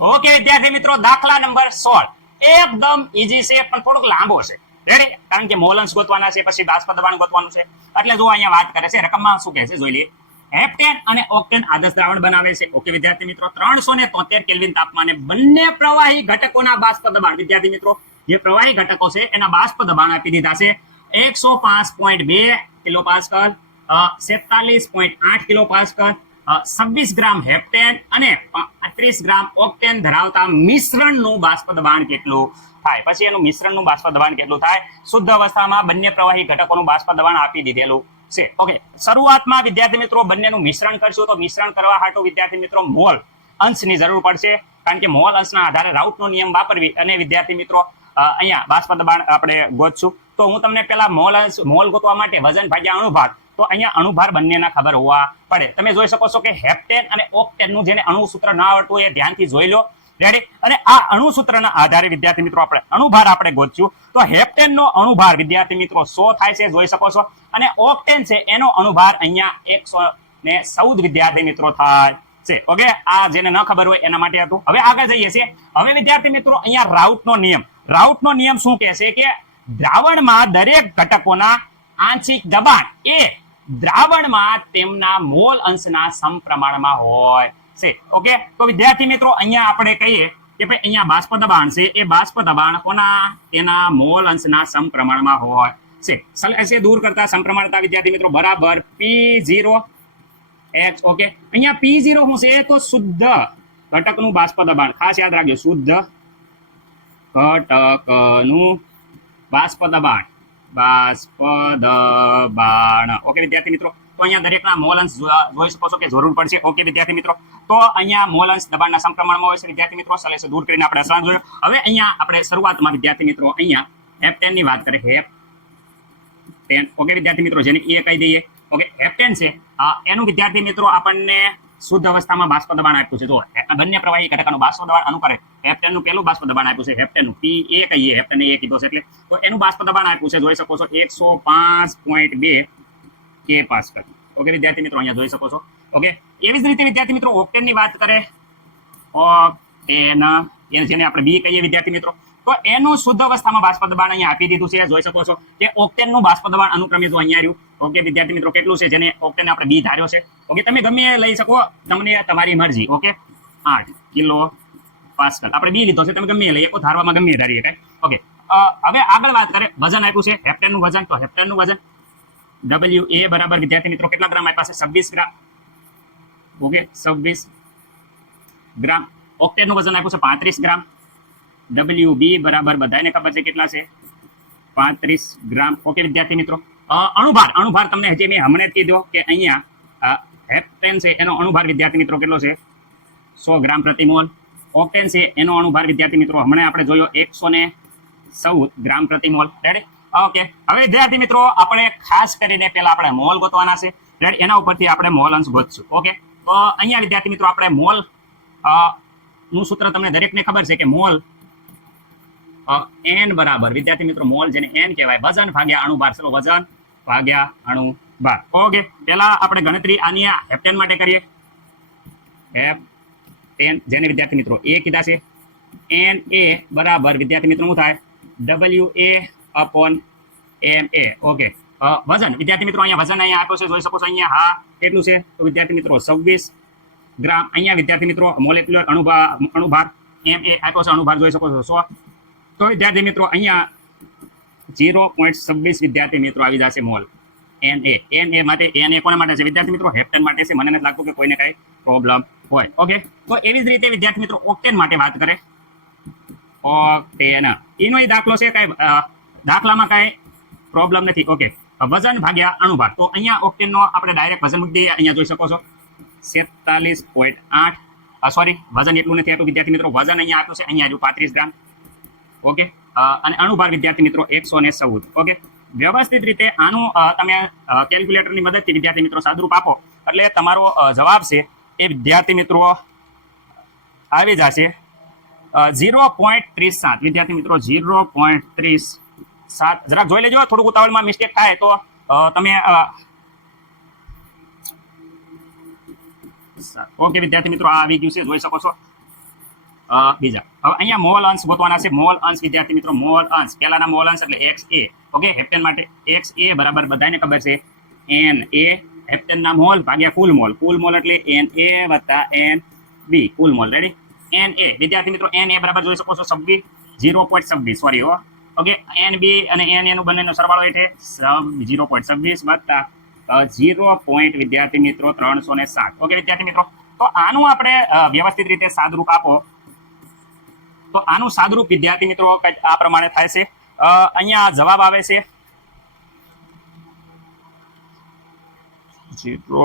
Okay વિદ્યાર્થી મિત્રો, દાખલા નંબર 16 એકદમ ઈઝી છે પણ થોડોક લાંબો છે. રેડી? કારણ કે મોલ અંશ ગોતવાના છે, પછી બાષ્પ દબાણ ગોતવાનું છે. એટલે જો અહીંયા વાત કરે છે, રકમમાં શું કહે છે જોઈ લઈએ. હેપ્ટેન અને ઓક્ટેન આદર્શ દ્રાવણ બનાવે છે. ઓકે વિદ્યાર્થી મિત્રો, 373 કેલ્વિન તાપમાને બંને પ્રવાહી ઘટકોના બાષ્પ દબાણ, વિદ્યાર્થી મિત્રો જે પ્રવાહી ઘટકો છે એના બાષ્પ દબાણ આપી દીધા છે 105.2 કિલોપાસ્કલ, 47.8 કિલોપાસ્કલ, 26 ગ્રામ હેપ્ટેન અને 35 ગ્રામ ઓક્ટેન ધરાવતા મિશ્રણનું બાષ્પ દબાણ કેટલું થાય. પછી એનું મિશ્રણનું બાષ્પ દબાણ કેટલું થાય. શુદ્ધ અવસ્થામાં બંને પ્રવાહી ઘટકોનું બાષ્પ દબાણ આપી દીધેલું છે. ઓકે, શરૂઆતમાં વિદ્યાર્થી મિત્રો બંનેનું મિશ્રણ કરશું તો મિશ્રણ કરવા હાટુ વિદ્યાર્થી મિત્રો મોલ અંશની જરૂર પડશે. કારણ કે મોલ અંશના આધારે રાઉટનો નિયમ વાપરવી અને વિદ્યાર્થી મિત્રો અહીંયા બાષ્પ દબાણ આપણે ગોતશું. તો હું તમને પેલા મોલ ગોતવા માટે વજન ભાગ્યા અણુભાર, તો અહીંયા અણુભાર બંનેના ખબર હોવા પડે. તમે જોઈ શકો છો કે હેપ્ટેન અને ઓક્ટેનનું જેને અણુસૂત્ર ના આવડતું એ ધ્યાનથી જોઈ લો. રેડી? અને આ અણુસૂત્રના આધારે વિદ્યાર્થી મિત્રો અણુભાર આપણે ગોતશું. તો હેપ્ટેનનો અણુભાર વિદ્યાર્થી મિત્રો 100 થાય છે, જોઈ શકો છો. અને ઓક્ટેન છે એનો અણુભાર અહીંયા 114 વિદ્યાર્થી મિત્રો થાય છે. ઓકે, આ જેને ન ખબર હોય એના માટે હતું. હવે આગળ જઈએ છીએ. હવે વિદ્યાર્થી મિત્રો અહીંયા રાઉટનો નિયમ શું કહે છે કે દ્રાવણમાં દરેક ઘટકોના આંશિક દબાણ એ દ્રાવણમાં તેમના મોલ અંશના સમપ્રમાણમાં હોય છે. ઓકે, તો વિદ્યાર્થી મિત્રો અહીંયા આપણે કહીએ કે ભાઈ અહીંયા બાષ્પ દબાણ છે, એ બાષ્પ દબાણ કોના તેના મોલ અંશના સમપ્રમાણમાં હોય છે. દૂર કરતા સમપ્રમાણતા વિદ્યાર્થી મિત્રો બરાબર P0 H. ઓકે, અહીંયા P0 શું છે તો શુદ્ધ ઘટકનું બાષ્પ દબાણ, ખાસ યાદ રાખજો, શુદ્ધ ઘટકનું બાષ્પ દબાણ. ઓકે વિદ્યાર્થી મિત્રો, તો અહીંયા દરેકના મોલ અંશ જોઈ શકો છો કે જરૂર પડશે. ઓકે વિદ્યાર્થી મિત્રો, તો અહીંયા મોલ અંશ દબાણના સમપ્રમાણમાં હોય છે વિદ્યાર્થી મિત્રો. સલેશે દૂર કરીને આપણે અસરાન જોયું. હવે અહીંયા આપણે શરૂઆતમાં વિદ્યાર્થી મિત્રો અહીંયા હેપ્ટેન ની વાત કરીએ. હેપ્ટેન. ઓકે વિદ્યાર્થી મિત્રો, જેને એ કહી દઈએ. ઓકે, હેપ્ટેન છે એનું વિદ્યાર્થી મિત્રો આપણને શુદ્ધ અવસ્થામાં બાષ્પ દબાણ આપ્યું છે. જો બંને પ્રવાહી ઘટકનું બાષ્પ દબાણ અનુકરે હેપ્ટેનનું પેલું બાષ્પ દબાણ આપ્યું છે, હેપ્ટેનનું P કહીએ, હેપ્ટેન એ કીધો છે એટલે. તો એનું બાષ્પ દબાણ આપ્યું છે, જોઈ શકો છો 105.2 કે પાસ્કલ. ઓકે વિદ્યાર્થી મિત્રો, અહીંયા જોઈ શકો છો. ઓકે, એવી જ રીતે વિદ્યાર્થી મિત્રો ઓક્ટેનની વાત કરે, ઓક્ટેન જેને આપણે બી કહીએ વિદ્યાર્થી મિત્રો, તો એનું શુદ્ધ અવસ્થામાં બાષ્પ દબાણ અહીંયા આપી દીધું છે. જોઈ શકો છો કે ઓક્ટેનનું બાષ્પ દબાણ અનુક્રમે જો અહીંયા રહ્યું. ઓકે વિદ્યાર્થી મિત્રો, કેટલું છે જેને ઓક્ટેન આપણે બી ધાર્યો છે. ઓકે, તમે ગમે લઈ શકો, તમને તમારી મરજી. ઓકે, 8 કિલો પાસ્કલ આપણે બી લીધો છે, તમે ગમે લઈ શકો, ધારવામાં ગમે ધારીએ કઈ. ઓકે, હવે આગળ વાત કરે, વજન આપ્યું છે હેપ્ટેનનું વજન. તો હેપ્ટેનનું વજન WA બરાબર વિદ્યાર્થી મિત્રો કેટલા ગ્રામ આપ્યા છે? 26 ગ્રામ. ઓકે, 26 ગ્રામ. ઓક્ટેનનું વજન આપ્યું છે 35 ગ્રામ. WB બરાબર બધાને ખબર છે કેટલા છે? 35 ગ્રામ. ઓકે વિદ્યાર્થી મિત્રો, અણુભાર તમને હજી મેં હમણાં જ કીધો કે અહીંયા હેપ્ટેન છે એનો અણુભાર વિદ્યાર્થી મિત્રો કેટલો છે? 100 ગ્રામ પ્રતિ મોલ. ઓક્ટેન છે એનો અણુભાર વિદ્યાર્થી મિત્રો હમણાં આપણે જોયો 114 ગ્રામ પ્રતિ મોલ. રેડી? ઓકે, હવે વિદ્યાર્થી મિત્રો આપણે ખાસ કરીને પેલા આપણે મોલ ગોતવાના છે. રેડી? એના ઉપરથી આપણે મોલ અંશ ગોતશું. ઓકે, તો અહીંયા વિદ્યાર્થી મિત્રો આપણે મોલ નું સૂત્ર તમને દરેકને ખબર છે કે મોલ N બરાબર વિદ્યાર્થી મિત્રો મોલ જેને N કહેવાય, વજન ભાગ્યા અણુભાર. ચલો, વજન ભાગ્યા અણુભાર. ઓકે, પહેલા આપણે ગણતરી આની હેપ્ટેન માટે કરીએ. હેપ્ટેન જેને વિદ્યાર્થી મિત્રો A કીધા છે, Na બરાબર વિદ્યાર્થી મિત્રો શું થાય? WA/MA. ઓકે, વજન વિદ્યાર્થી મિત્રો અહીંયા વજન અહીંયા આપ્યો છે, જોઈ શકો છો અહીંયા. હા, કેટલું છે તો વિદ્યાર્થી મિત્રો 26 ગ્રામ. અહીંયા વિદ્યાર્થી મિત્રો મોલેક્યુલર અણુભાર Ma આપ્યો છે, અણુભાર જોઈ શકો છો 100. તો વિદ્યાર્થી મિત્રો અહીંયા 0.26 વિદ્યાર્થી મિત્રો આવી જશે મોલ Na માટે. Na કોના માટે છે વિદ્યાર્થી મિત્રો? હેપ્ટેન માટે છે. મને નથી લાગતું કે કોઈને કઈ પ્રોબ્લેમ હોય. ઓકે, તો એવી જ રીતે વિદ્યાર્થી મિત્રો ઓક્ટેન માટે વાત કરે. ઓક્ટેન એનો દાખલો છે, કઈ દાખલામાં કઈ પ્રોબ્લેમ નથી. ઓકે, વજન ભાગ્યા અણુભાર. તો અહીંયા ઓક્ટેનનો આપણે ડાયરેક્ટ વજન મૂકી દઈએ. અહીંયા જોઈ શકો છો 47.8. સોરી, વજન એટલું નથી આપ્યું વિદ્યાર્થી મિત્રો. વજન અહીંયા આપ્યું છે, અહીંયા આવ્યું 35 ગ્રામ. ઓકે, અને અણુભાર વિદ્યાર્થી મિત્રો 114. ઓકે, વ્યવસ્થિત રીતે આનું તમે કેલ્ક્યુલેટરની મદદથી વિદ્યાર્થી મિત્રો સાદુરૂપ આપો એટલે તમારો જવાબ છે એ વિદ્યાર્થી મિત્રો આવી જશે 0.37 વિદ્યાર્થી મિત્રો 0.37. જરાક જોઈ લેજો, થોડુંક ઉતાવળમાં મિસ્ટેક થાય તો તમે ઓકે વિદ્યાર્થી મિત્રો આ આવી ગયું છે, જોઈ શકો છો. બીજા. હવે અહીંયા મોલ અંશ ગોતવાના છે. મોલ અંશ વિદ્યાર્થી મિત્રો, મોલ અંશ પહેલાના મોલ અંશ એટલે XA. ઓકે, હેપ્ટેન માટે XA બરાબર બધાને ખબર છે NA, હેપ્ટેનના મોલ ભાગ્યા કુલ મોલ. કુલ મોલ એટલે NA વત્તા NB કુલ મોલ. રેડી? NA વિદ્યાર્થી મિત્રો, NA બરાબર જોઈ શકો છો 26, 0.26 સોરી હો. ઓકે, NB અને NA નું બંનેનો સરવાળો એટલે 0.26 વત્તા 0. વિદ્યાર્થી મિત્રો 307. ઓકે વિદ્યાર્થી મિત્રો, તો આનું આપણે વ્યવસ્થિત રીતે સાદરૂપ આપો તો આનું સાદરૂપ વિદ્યાર્થી મિત્રો કંઈક આ પ્રમાણે થાય છે. અહીંયા જવાબ આવે છે 0.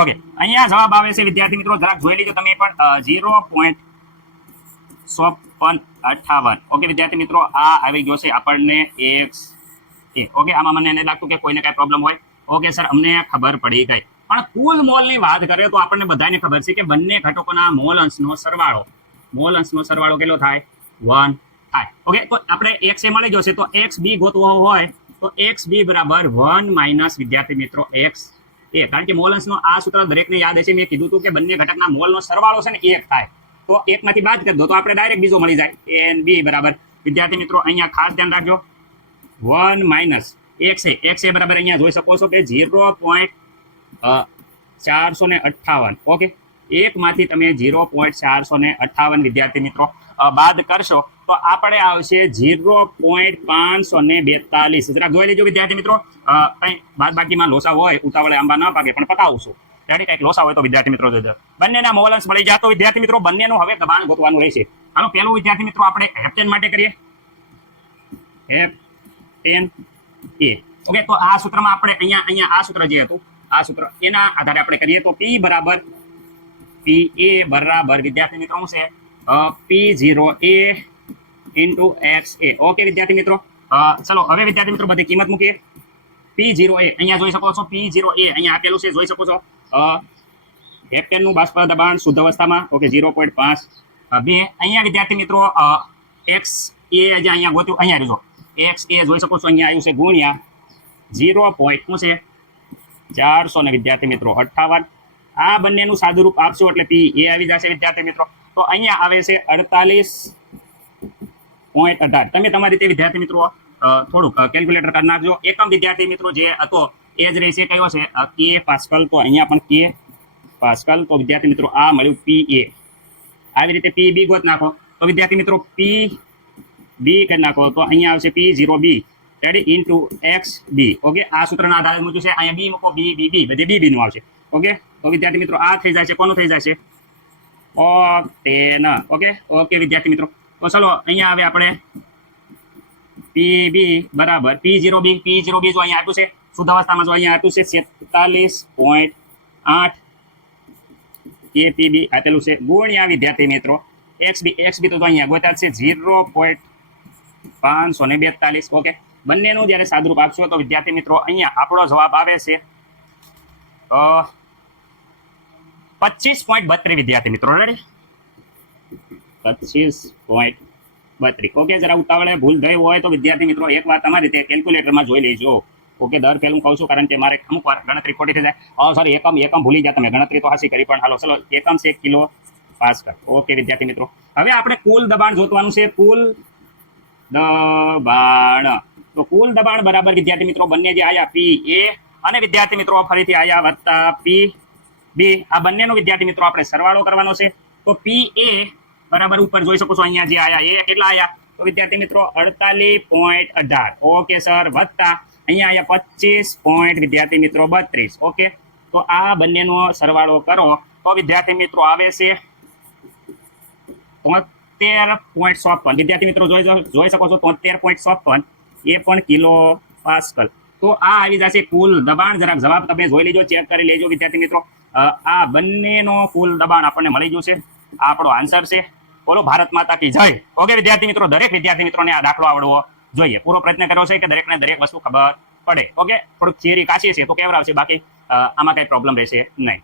ઓકે, અહીંયા જવાબ આવે છે વિદ્યાર્થી મિત્રો, જરાક જોઈ લીધો તમે પણ 0.5458. ઓકે વિદ્યાર્થી મિત્રો, આ આવી ગયો છે આપણને X. ઓકે, આમાં મને નહીં લાગતું કે કોઈને કઈ પ્રોબ્લેમ હોય. ઓકે સર, અમને ખબર પડી ગઈ. પણ કુલ મોલની વાત કરીએ તો આપણને બધાને ખબર છે કે બંને ઘટકોના મોલ અંશનો સરવાળો કેટલો થાય? 1 થાય. ઓકે, તો આપણે XA મળી ગયો છે તો XB ગોતવો હોય તો XB બરાબર 1 માઇનસ વિદ્યાર્થી મિત્રો XA, કારણ કે મોલ અંશનો આ સૂત્ર દરેકને યાદ હશે. મેં કીધું હતું કે બંને ઘટકના મોલનો સરવાળો છે ને 1 થાય, તો 1 માંથી બાદ કરી દો તો આપણે ડાયરેક્ટ બીજો મળી જાય. NB બરાબર વિદ્યાર્થી મિત્રો અહીંયા ખાસ ધ્યાન રાખજો 1 માઇનસ XA બરાબર અહીંયા જોઈ શકો છો કે 0.458. ઓકે, 1 માંથી તમે 0.458 વિદ્યાર્થી મિત્રો બાદ કરશો તો આપણે આવશે 0.542. જરા જોઈ લેજો વિદ્યાર્થી મિત્રો, કંઈ બાદ બાકીમાં લોસા હોય ઉતાવળે આંબા ના પાકે, પણ પતાવશું. રેડી? કંઈક લોસા હોય તો વિદ્યાર્થી મિત્રો જોજો. બંનેના મોલ અંશ મળી જાય તો વિદ્યાર્થી મિત્રો બંનેનું હવે દબાણ ગોતવાનું રહેશે. હાલો, પહેલું વિદ્યાર્થી મિત્રો આપણે હેપ્ટેન માટે કરીએ. Heptane A. ઓકે, તો આ સૂત્રમાં આપણે અહીંયા આ સૂત્ર જે હતું આ સૂત્ર એના આધારે આપણે કરીએ તો P બરાબર PA બરાબર વિદ્યાર્થી મિત્રો શું છે? P0A into XA. ઓકે વિદ્યાર્થી મિત્રો, ચલો હવે વિદ્યાર્થી મિત્રો બધી કિંમત મૂકીએ. P0A અહીંયા જોઈ શકો છો, P0A અહીંયા આપેલું છે, જોઈ શકો છો. હેપ્ટેનનું બાષ્પ દબાણ શુદ્ધ અવસ્થામાં ઓકે 0.5. અહીંયા વિદ્યાર્થી મિત્રો XA જે અહીંયા ગોત્યું, અહીંયા જોજો XA જોઈ શકો છો અહીંયા આવ્યું છે ગુણ્યા 0.400 ને વિદ્યાર્થી મિત્રો 58. આ બંનેનું સાદુરૂપ આપશો એટલે PA આવી જશે વિદ્યાર્થી મિત્રો. તો અહીંયા આવે છે 48.18. તમે તમારી રીતે વિદ્યાર્થી મિત્રો થોડુંક કેલ્ક્યુલેટર કરી નાખજો. એકમ વિદ્યાર્થી મિત્રો જે હતો એ જ રહેશે, કયો છે? K pascal. તો અહીંયા પણ K પાસ્કલ. તો વિદ્યાર્થી મિત્રો આ મળ્યું PA. આવી રીતે PB ગોત નાખો તો વિદ્યાર્થી મિત્રો PB કરી નાખો તો અહીંયા આવશે P0B ready into XB. Okay, આ સૂત્રના આધારે મૂક્યું છે. અહીંયા B મૂકો, B બધે BB નું આવશે. ઓકે, તો વિદ્યાર્થી મિત્રો આ થઈ જાય છે, કોનું થઈ જાય છે? ઓક્ટેન. ઓકે વિદ્યાર્થી મિત્રો, તો ચલો અહીંયા આવે આપણે PB બરાબર P0B જો અહીંયા આપ્યું છે શુદ્ધ અવસ્થામાં, જો અહીંયા આપ્યું છે 47.8 KPB આપેલું છે ગુણ્યા વિદ્યાર્થી મિત્રો XB તો અહીંયા ગોત્યા છે 0.542. ઓકે, બંનેનું જ્યારે સાદરૂપ આપશો તો વિદ્યાર્થી મિત્રો અહીંયા આપણો જવાબ આવે છે 25.32 વિદ્યાર્થી મિત્રો. રેડી? 25.32. ઓકે, જરા ઉતાવળે ભૂલ થઈ હોય તો વિદ્યાર્થી મિત્રો એક વાર તમારી રીતે કેલ્ક્યુલેટરમાં જોઈ લેજો. ઓકે, દર પહેલું કહું છું કારણ કે મારે અમુક વાર ગણતરી ખોટી થઈ જાય. સોરી, એકમ ભૂલી જાય તમે, ગણતરી તો હાસી કરી પણ હાલો ચલો એકમ છે કિલો પાસ્કલ. ઓકે વિદ્યાર્થી મિત્રો, હવે આપણે કુલ દબાણ જોતવાનું છે. કુલ દબાણ, તો કુલ દબાણ બરાબર વિદ્યાર્થી મિત્રો બંને જે આયા PA અને વિદ્યાર્થી મિત્રો ફરીથી આયા વત્તા PB, આ બંનેનો વિદ્યાર્થી મિત્રો આપણે સરવાળો કરવાનો છે. તો PA બરાબર ઉપર જોઈ શકો છો અહીંયા જે આયા એ કેટલા આયા? તો વિદ્યાર્થી મિત્રો 48.18. ઓકે સર, વત્તા અહીંયા આયા 25. વિદ્યાર્થી મિત્રો 32. ઓકે, તો આ બંનેનો સરવાળો કરો તો વિદ્યાર્થી મિત્રો આવે છે 73.54. વિદ્યાર્થી મિત્રો જોઈ શકો છો 73.54 એ પણ કિલો પાસ્કલ. તો આ આવી જશે કુલ દબાણ. જરાક જવાબ તમે જોઈ લેજો, ચેક કરી લેજો વિદ્યાર્થી મિત્રો. આ બંનેનો કુલ દબાણ આપણને મળી ગયું છે. આ આપણો આન્સર છે. બોલો ભારત માતા કી જય. ઓકે વિદ્યાર્થી મિત્રો, દરેક વિદ્યાર્થી મિત્રોને આ દાખલો આવડવો જોઈએ. પૂરો પ્રયત્ન કર્યો છે કે દરેકને દરેક વસ્તુ ખબર પડે. ઓકે, થોડુંક થિયરી કાચી છે તો કેવડાવશે, બાકી આમાં કઈ પ્રોબ્લેમ રહેશે નહીં.